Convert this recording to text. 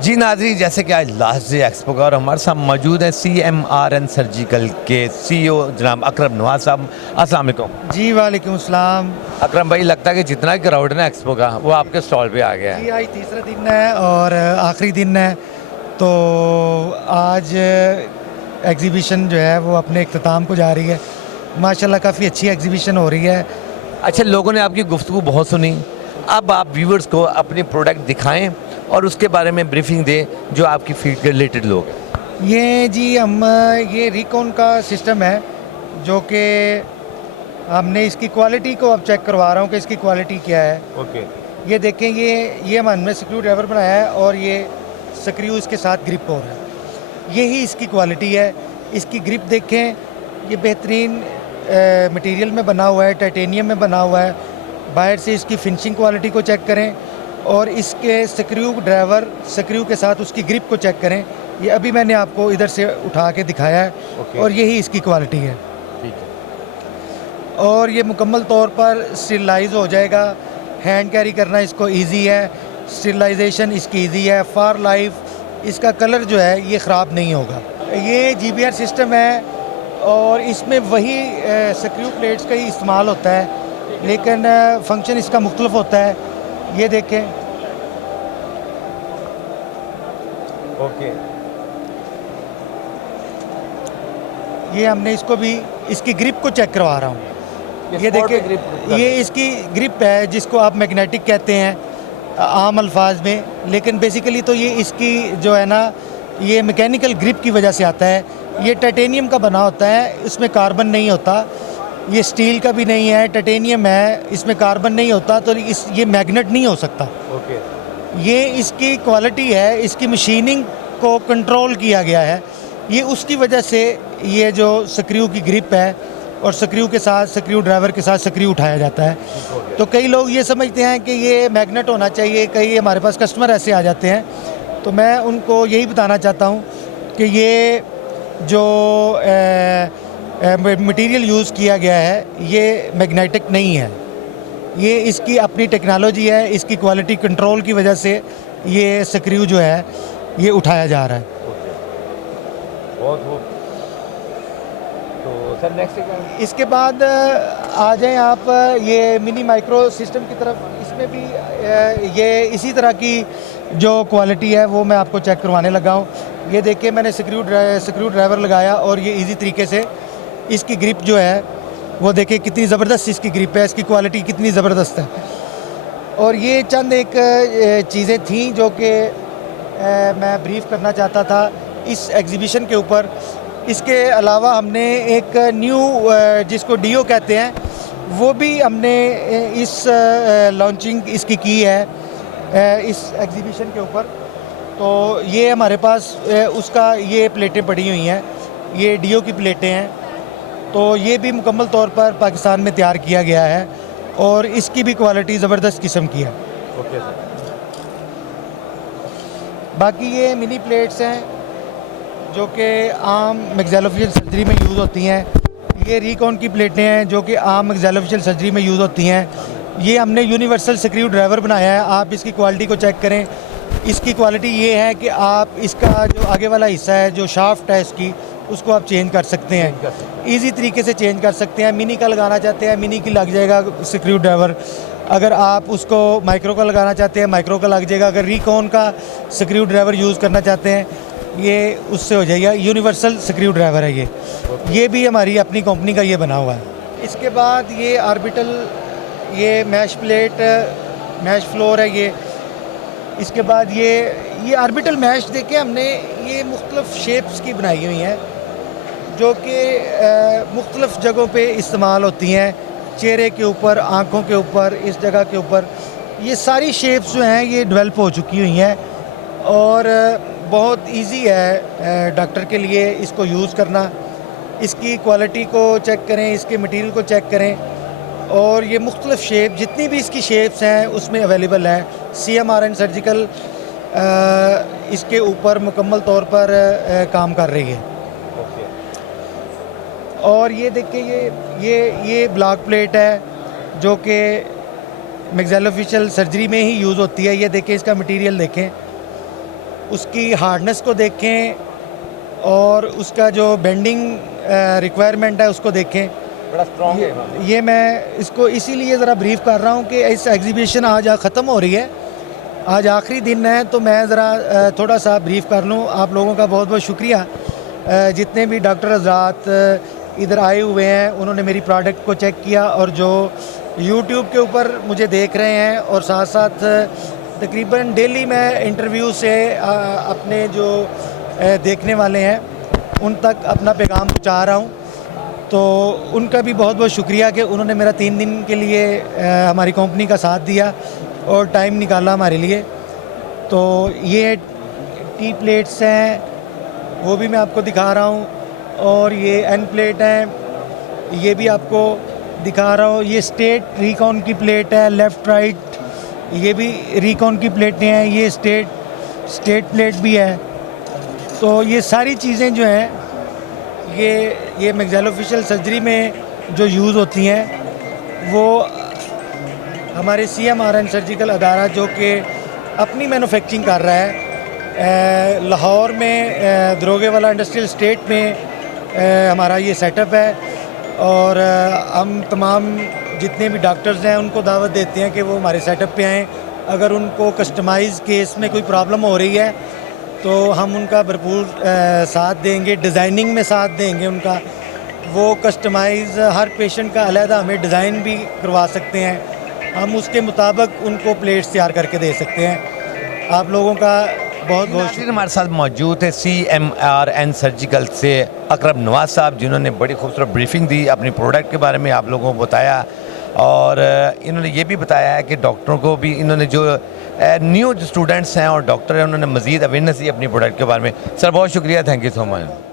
जी नाज़रीन, जैसे कि आज लास्ट डे एक्सपो का और हमारे साथ मौजूद हैं CMRN सर्जिकल के CEO जनाब अकरम नवाज साहब। अस्सलाम वालेकुम। जी वालेकुम अस्सलाम। अकरम भाई, लगता है कि जितना क्राउड है ना एक्सपो का वो आपके स्टॉल पे आ गया जी है। आज तीसरा दिन है और आखिरी दिन है, तो आज एग्ज़िबिशन जो है वो अपने इख्तिताम को जा रही है। माशाल्लाह काफ़ी अच्छी एग्ज़िबिशन हो रही है। अच्छा, लोगों ने आपकी गुफ्तगू बहुत सुनी। अब आप व्यूवर्स को अपनी प्रोडक्ट दिखाएं और उसके बारे में ब्रीफिंग दें जो आपकी फील्ड के रिलेटेड लोग हैं। ये जी हम ये रिकॉन का सिस्टम है जो कि हमने इसकी क्वालिटी को अब चेक करवा रहा हूँ कि इसकी क्वालिटी क्या है। ओके। ये देखें, ये हमने स्क्रू ड्राइवर बनाया है और ये स्क्रू इसके साथ ग्रिप हो रहा है। यही इसकी क्वालिटी है। इसकी ग्रिप देखें, ये बेहतरीन मटेरियल में बना हुआ है, टाइटेनियम में बना हुआ है। बाहर से इसकी फिनिशिंग क्वालिटी को चेक करें और इसके स्क्रू ड्राइवर स्क्रू के साथ उसकी ग्रिप को चेक करें। ये अभी मैंने आपको इधर से उठा के दिखाया है। ओके। और यही इसकी क्वालिटी है। ठीक है। और ये मुकम्मल तौर पर स्टेरिलाइज हो जाएगा। हैंड कैरी करना इसको इजी है, स्टेरिलाइजेशन इसकी इजी है। फॉर लाइफ इसका कलर जो है ये ख़राब नहीं होगा। ये GBR सिस्टम है और इसमें वही स्क्रू प्लेट्स का ही इस्तेमाल होता है, लेकिन फंक्शन इसका मुख्तलिफ होता है। ये देखें, ओके। ये हमने इसको भी इसकी ग्रिप को चेक करवा रहा हूँ। ये देखिए, ये इसकी ग्रिप है जिसको आप मैग्नेटिक कहते हैं आम अल्फाज में, लेकिन बेसिकली तो ये इसकी जो है ना ये मैकेनिकल ग्रिप की वजह से आता है। ये टाइटेनियम का बना होता है, इसमें कार्बन नहीं होता। ये स्टील का भी नहीं है, टाइटेनियम है, इसमें कार्बन नहीं होता, तो ये मैग्नेट नहीं हो सकता। ओके। ये इसकी क्वालिटी है, इसकी मशीनिंग को कंट्रोल किया गया है। ये उसकी वजह से ये जो स्क्रू की ग्रिप है और स्क्रू के साथ स्क्रू ड्राइवर के साथ स्क्रू उठाया जाता है। तो कई लोग ये समझते हैं कि ये मैग्नेट होना चाहिए। कई हमारे पास कस्टमर ऐसे आ जाते हैं, तो मैं उनको यही बताना चाहता हूँ कि ये जो मटेरियल यूज़ किया गया है ये मैग्नेटिक नहीं है। ये इसकी अपनी टेक्नोलॉजी है, इसकी क्वालिटी कंट्रोल की वजह से ये स्क्रू जो है ये उठाया जा रहा है। बहुत बहुत। तो सर नेक्स्ट इसके बाद आ जाएं आप ये मिनी माइक्रो सिस्टम की तरफ। इसमें भी ये इसी तरह की जो क्वालिटी है वो मैं आपको चेक करवाने लगा हूँ। ये देखिए, मैंने स्क्रू ड्राइवर लगाया और ये इजी तरीके से इसकी ग्रिप जो है वो देखिए कितनी ज़बरदस्त इसकी ग्रिप है, इसकी क्वालिटी कितनी ज़बरदस्त है। और ये चंद एक चीज़ें थी जो कि मैं ब्रीफ करना चाहता था इस एग्ज़िबिशन के ऊपर। इसके अलावा हमने एक न्यू जिसको डीओ कहते हैं वो भी हमने इस लॉन्चिंग इसकी की है इस एग्ज़िबिशन के ऊपर। तो ये हमारे पास उसका ये प्लेटें पड़ी हुई हैं, ये डीओ की प्लेटें हैं। तो ये भी मुकम्मल तौर पर पाकिस्तान में तैयार किया गया है और इसकी भी क्वालिटी ज़बरदस्त किस्म की है। Okay sir. बाकी ये मिनी प्लेट्स हैं जो कि आम मैक्सिलोफेशियल सर्जरी में यूज़ होती हैं। ये रिकॉन की प्लेटें हैं जो कि आम मैक्सिलोफेशियल सर्जरी में यूज़ होती हैं। ये हमने यूनिवर्सल स्क्रू ड्राइवर बनाया है। आप इसकी क्वालिटी को चेक करें। इसकी क्वालिटी ये है कि आप इसका जो आगे वाला हिस्सा है, जो शाफ्ट है इसकी, उसको आप चेंज कर सकते हैं, ईजी तरीके से चेंज कर सकते हैं। मिनी का लगाना चाहते हैं, मिनी की लग जाएगा स्क्रू ड्राइवर। अगर आप उसको माइक्रो का लगाना चाहते हैं, माइक्रो का लग जाएगा। अगर रिकॉन का स्क्रू ड्राइवर यूज़ करना चाहते हैं, ये उससे हो जाएगा। यूनिवर्सल स्क्रू ड्राइवर है ये भी हमारी अपनी कंपनी का ये बना हुआ है। इसके बाद ये ऑर्बिटल, ये मैश प्लेट, मैश फ्लोर है ये। इसके बाद ये ऑर्बिटल मैश देखे हमने, ये मुख्तलिफ शेप्स की बनाई हुई हैं जो कि मुख्तलिफ जगहों पे इस्तेमाल होती हैं। चेहरे के ऊपर, आँखों के ऊपर, इस जगह के ऊपर, ये सारी शेप्स जो हैं ये डेवलप हो चुकी हुई हैं और बहुत इजी है डॉक्टर के लिए इसको यूज़ करना। इसकी क्वालिटी को चेक करें, इसके मटेरियल को चेक करें और ये मुख्तलिफ शेप, जितनी भी इसकी शेप्स हैं उसमें अवेलेबल हैं। CMRN सर्जिकल इसके ऊपर मुकम्मल तौर पर काम कर रही है। और ये देखिए, ये ब्लॉक प्लेट है जो कि मैक्सिलोफेशियल सर्जरी में ही यूज़ होती है। ये देखें, इसका मटेरियल देखें, उसकी हार्डनेस को देखें और उसका जो बेंडिंग रिक्वायरमेंट है उसको देखें। बड़ा स्ट्रॉन्ग है। ये मैं इसको इसीलिए ज़रा ब्रीफ कर रहा हूँ कि इस एग्जीबिशन आज ख़त्म हो रही है, आज आखिरी दिन है, तो मैं ज़रा थोड़ा सा ब्रीफ कर लूँ। आप लोगों का बहुत बहुत शुक्रिया, जितने भी डॉक्टर हज़रात इधर आए हुए हैं उन्होंने मेरी प्रोडक्ट को चेक किया, और जो यूट्यूब के ऊपर मुझे देख रहे हैं, और साथ साथ तकरीबन डेली मैं इंटरव्यू से अपने जो देखने वाले हैं उन तक अपना पैगाम पहुँचा रहा हूँ। तो उनका भी बहुत बहुत शुक्रिया कि उन्होंने मेरा 3 दिन के लिए हमारी कंपनी का साथ दिया और टाइम निकाला हमारे लिए। तो ये टी प्लेट्स हैं, वो भी मैं आपको दिखा रहा हूँ, और ये एन प्लेट हैं, ये भी आपको दिखा रहा हूँ। ये स्टेट रिकॉन की प्लेट है, लेफ़्ट राइट, ये भी रिकॉन की प्लेटें हैं, ये स्टेट प्लेट भी है। तो ये सारी चीज़ें जो हैं ये मैक्सिलोफेशियल सर्जरी में जो यूज़ होती हैं, वो हमारे CMRN सर्जिकल अदारा जो कि अपनी मैन्युफैक्चरिंग कर रहा है, लाहौर में दरोगे वाला इंडस्ट्रियल स्टेट में हमारा ये सेटअप है। और हम तमाम जितने भी डॉक्टर्स हैं उनको दावत देते हैं कि वो हमारे सेटअप पे आएँ। अगर उनको कस्टमाइज़ केस में कोई प्रॉब्लम हो रही है तो हम उनका भरपूर साथ देंगे, डिज़ाइनिंग में साथ देंगे उनका। वो कस्टमाइज़ हर पेशेंट का अलहदा हमें डिज़ाइन भी करवा सकते हैं, हम उसके मुताबिक उनको प्लेट्स तैयार करके दे सकते हैं। आप लोगों का बहुत बहुत शुक्रिया। हमारे साथ मौजूद है CMRN सर्जिकल से अकरम नवाज साहब, जिन्होंने बड़ी खूबसूरत ब्रीफिंग दी, अपनी प्रोडक्ट के बारे में आप लोगों को बताया, और इन्होंने ये भी बताया है कि डॉक्टरों को भी इन्होंने जो न्यू स्टूडेंट्स हैं और डॉक्टर हैं उन्होंने मज़ीद अवेयरनेस दी अपनी प्रोडक्ट के बारे में। सर बहुत शुक्रिया, थैंक यू सो मच।